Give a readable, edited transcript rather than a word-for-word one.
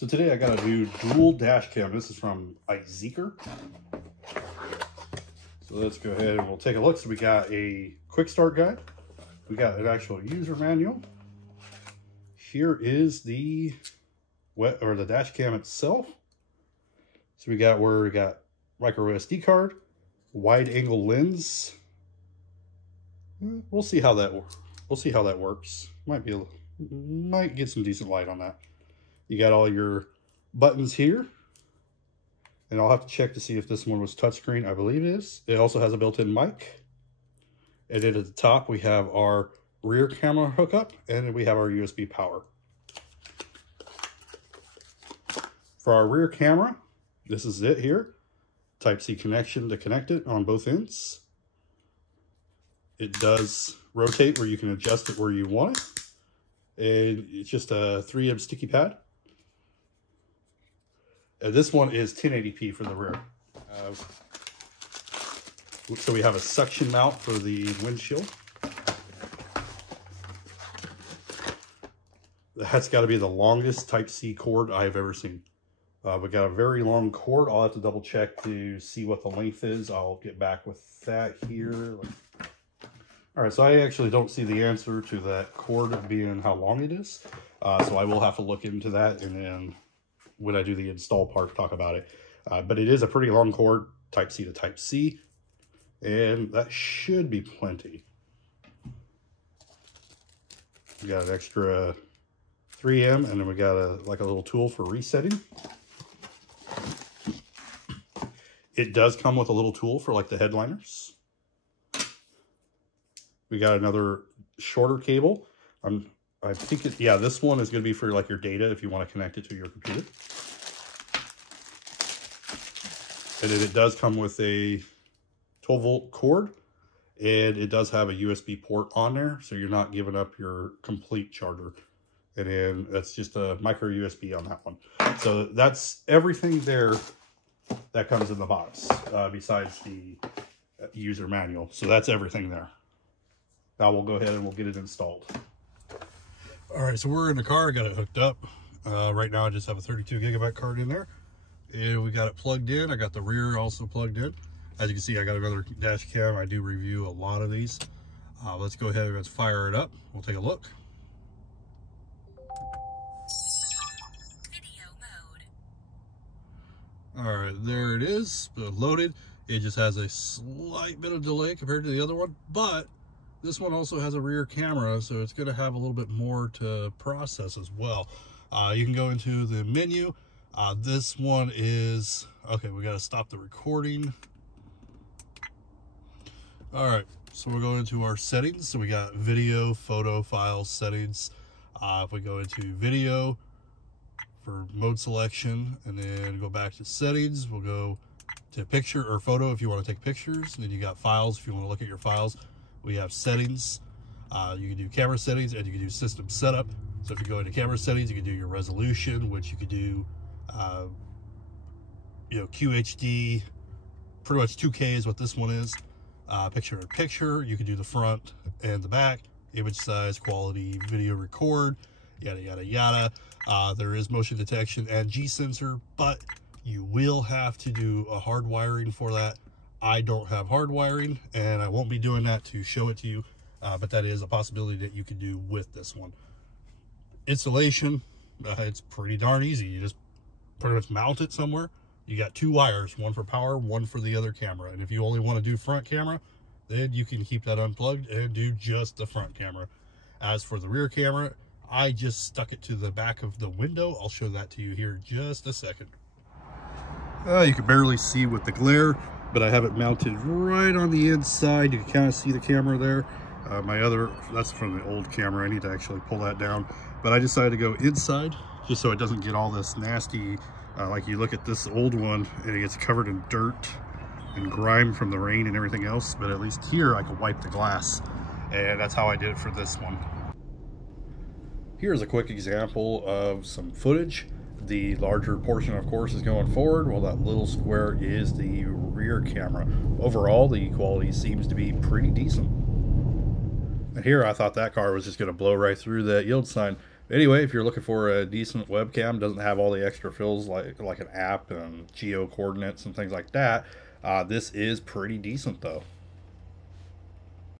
So today I got a new dual dash cam. This is from Izeeker. So let's go ahead and we'll take a look. So we got a quick start guide. We got an actual user manual. Here is the the dash cam itself. So we got micro SD card, wide angle lens. We'll see how that works. Might get some decent light on that. You got all your buttons here, and I'll have to check to see if this one was touchscreen. I believe it is. It also has a built-in mic. And then at the top we have our rear camera hookup, and then we have our USB power. For our rear camera, this is it here. Type-C connection to connect it on both ends. It does rotate where you can adjust it where you want it. And it's just a 3M sticky pad. And this one is 1080p for the rear. So we have a suction mount for the windshield. That's got to be the longest Type-C cord I've ever seen. We got a very long cord. I'll have to double check to see what the length is. I'll get back with that here. All right, so I actually don't see the answer to that cord being how long it is. So I will have to look into that, and then when I do the install part, talk about it. But it is a pretty long cord, Type-C to Type-C, and that should be plenty. We got an extra 3M, and then we got a little tool for resetting. It does come with a little tool for like the headliners. We got another shorter cable. I think this one is going to be for like your data if you want to connect it to your computer. And then it does come with a 12-volt cord, and it does have a USB port on there, so you're not giving up your complete charger. And then that's just a micro USB on that one. So that's everything there that comes in the box, besides the user manual. So that's everything there. Now we'll go ahead and we'll get it installed. All right, so we're in the car. I got it hooked up. Right now I just have a 32 gigabyte card in there, and we got it plugged in. I got the rear also plugged in. As you can see, I got another dash cam. I do review a lot of these. Let's go ahead and let's fire it up. We'll take a look. Video mode. All right, there it is, loaded. It just has a slight bit of delay compared to the other one, but this one also has a rear camera, so it's going to have a little bit more to process as well. You can go into the menu. This one is, okay, we got to stop the recording. All right, so we're going into our settings. So we got video, photo, file, settings. If we go into video for mode selection, and then go back to settings, we'll go to picture or photo if you want to take pictures. And then you got files if you want to look at your files. We have settings. You can do camera settings, and you can do system setup. So if you go into camera settings, you can do your resolution, which you could do, QHD, pretty much 2K is what this one is. Picture in picture, you can do the front and the back, image size, quality, video record, yada, yada, yada. There is motion detection and G sensor, but you will have to do a hard wiring for that. I don't have hard wiring, and I won't be doing that to show it to you, but that is a possibility that you can do with this one. Installation, it's pretty darn easy. You just pretty much mount it somewhere. You got two wires, one for power, one for the other camera. And if you only want to do front camera, then you can keep that unplugged and do just the front camera. As for the rear camera, I just stuck it to the back of the window. I'll show that to you here in just a second. You can barely see with the glare, but I have it mounted right on the inside. You can kind of see the camera there. That's from the old camera. I need to actually pull that down. But I decided to go inside just so it doesn't get all this nasty, like you look at this old one and it gets covered in dirt and grime from the rain and everything else. But at least here I can wipe the glass. And that's how I did it for this one. Here's a quick example of some footage. The larger portion, of course, is going forward, while that little square is the rear camera. Overall, the quality seems to be pretty decent. And here I thought that car was just going to blow right through that yield sign, Anyway, if you're looking for a decent webcam, doesn't have all the extra fills like an app and geo coordinates and things like that, this is pretty decent though.